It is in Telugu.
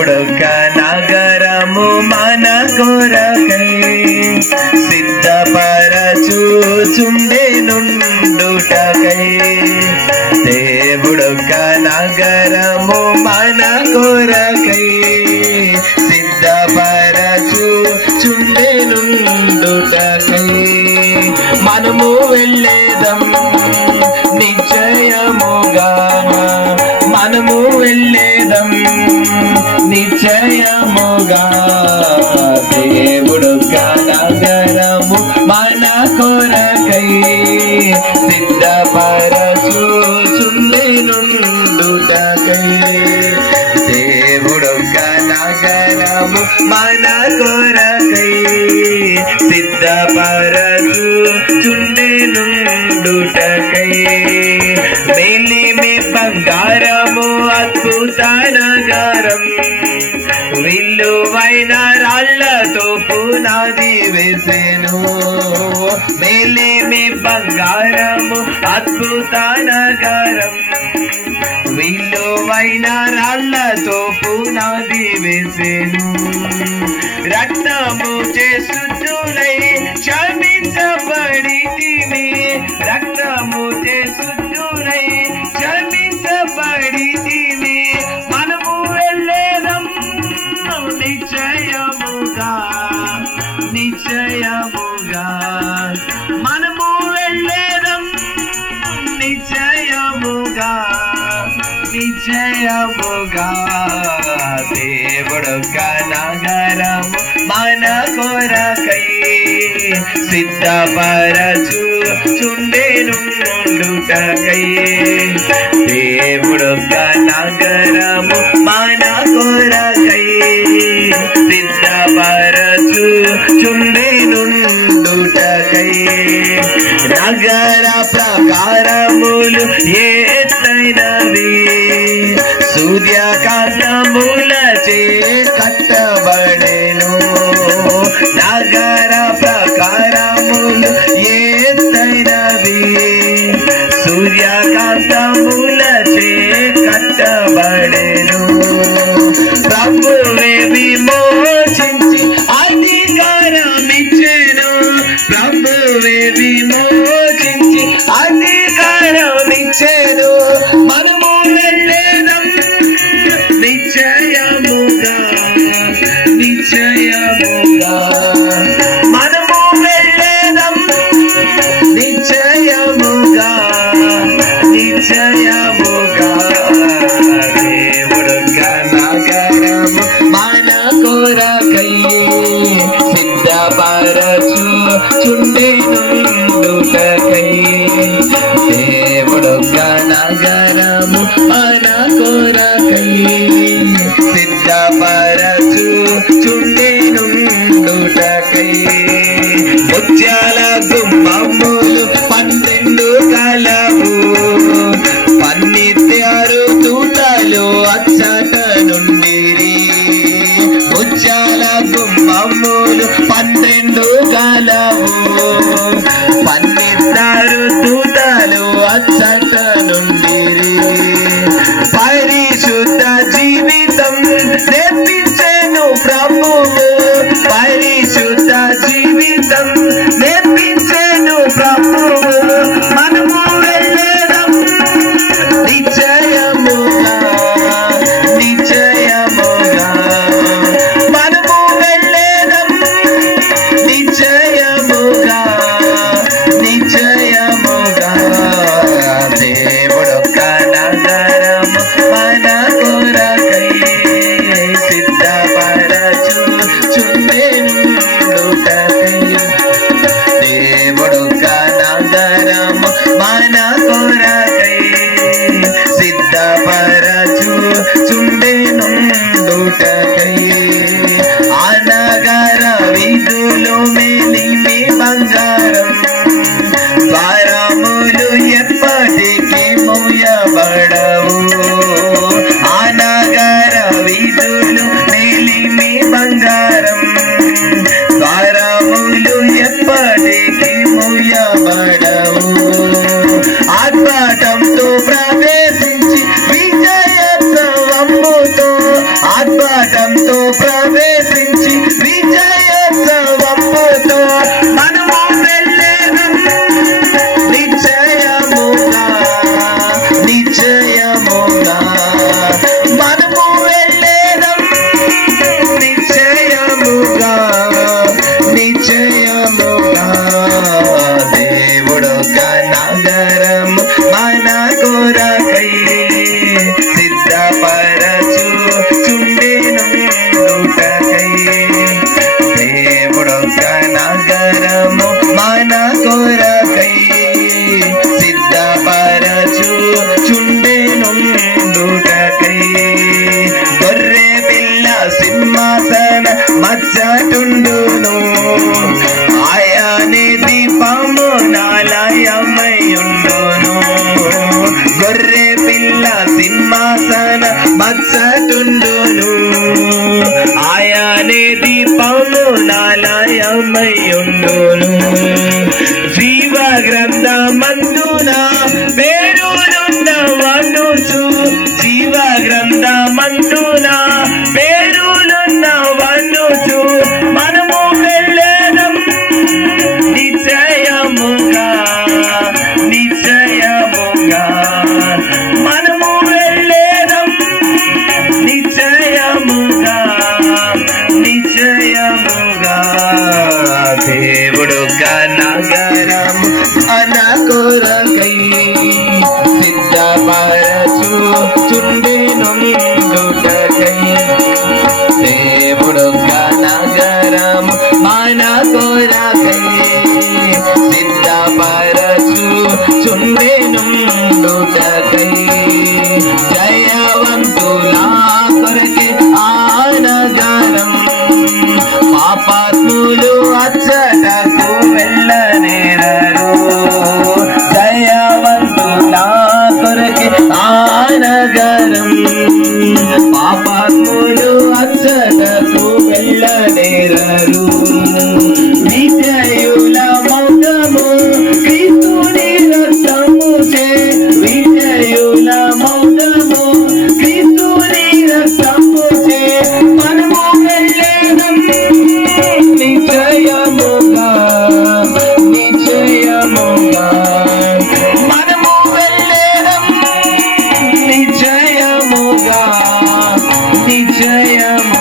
దేవుడొక్క నగరము మన కొరకై సిద్ధపరచుచుండెనుండుటకై దేవుడొక్క నగరము మన కొరకై సిద్ధపరచుచుండెనుండుటకై మనము వెళ్ళేదం నిశ్చయముగా మనము వెళ్ళేదం నిశ్చయముగా దేవుడొక్క నగరము మన కొరకై సిద్ధపరచుచుండెనుండుటకై దేవుడొక్క నగరము మన కొరకై సిద్ధపరచుచుండెనుండుటకై మేలిమి బంగారము అద్భుత నగరం విలువైన రాళ్లతో పునాది వేసెను మేలిమి బంగారము అద్భుత నగరం విలువైన రాళ్లతో పునాది వేసెను రక్తము చేసుచులై క్షమించబడితిమి రక్తము చేసుచులై క్షమించబడితిమి మనము వెళ్ళేదం నిశ్చయముగా నిశ్చయముగా మనము వెళ్ళేదం నిశ్చయముగా నిశ్చయముగా దేవుడొక్క నగరము మన కొరకై సిద్ధపరచుచుండెనుండుటకై దేవుడొక్క నగరము మన కొరకై సిద్ధపరచుచుండెనుండుటకై నగర ప్రకారములు ఎత్తైనవి సూర్యకాంతములచే కట్టబడెను నగర ప్రకారములు ఎత్తైనవి సూర్యకాంతములచే కట్టబడెను ప్రభువే విమోచించి అధికారమిచ్చెను ప్రభువే విమోచించి అధికారమిచ్చెను మనము వెళ్ళేదం నిశ్చయముగా నిశ్చయముగా మనము వెళ్ళేదం నిశ్చయముగా నిశ్చయముగా దేవుడొక్క నగరము మన కొరకై సిద్ధపరచుచుండెనుండుటకై దేవుడొక్క నగరము మన కొరకై సిద్ధపరచుచుండెనుండుటకై ముత్యాల గుమ్మములు 12 కలవు పన్నిత్యారు దూతలు అచ్చట నుండిరి ముత్యాల గుమ్మములు 12 కలవు పన్నిత్యారు దూతలు అచ్చట నుండిరి పరిశుద్ధ జీవితం నేర్పించెను ప్రభువు పరిశుద్ధ జీవితం నేర్పించెను ప్రభువు మనము వెళ్ళేదం నిశ్చయముగా నిశ్చయముగా మనము వెళ్ళేదం నిశ్చయముగా నిశ్చయముగా దేవుడొక్క నగరము మన కొరకై సిద్ధపరచుచుండెనుండుటకై దేవుడొక్క నగరము మన కొరకై సిద్ధపరచుచుండెనుండుటకై ఆ నగర వీధులు మేలిమి బంగారం ద్వారములు ఎప్పటికీ మూయబడవు ఆ నగర వీధులు మేలిమి బంగారం ద్వారములు ఎప్పటికీ మూయబడవు ఆర్భాటంతో ప్రవేశించి విజయోత్సవముతో ఆర్భాట ముచ్చటుండును ఆయనే దీపము నాలయమయుండును జీవ గ్రంథమందున పేరులున్నవనుచు జీవ గ్రంథమందున పేరులున్నవనుచు మనము వెళ్ళేదం నిశ్చయముగా నిశ్చయముగా మనము వెళ్ళేదం నిశ్చయముగా నిశ్చయముగా దేవుడు నగరం అనకొరకై సిద్ధపరచు చుండెనుండుటకై దేవుడు నగరం అనకొరకై సిద్ధపరచు చుండెనుండుటకై జయవంతులా కొరకే ఆ నగరం పాపాత్ములు అచ్చటకు వెళ్ళనేరరు జయవంతులా కొరకే ఆ నగరం పాపాత్ములు అచ్చటకు వెళ్ళనేరరు విజయుల మౌనము క్రీస్తుని రక్తముచే విజయుల మౌనము క్రీస్తుని రక్తముచే మనము వెళ్ళేదం నిశ్చయముగా నిశ్చయముగా మనము వెళ్ళేదం నిశ్చయముగా నిశ్చయముగా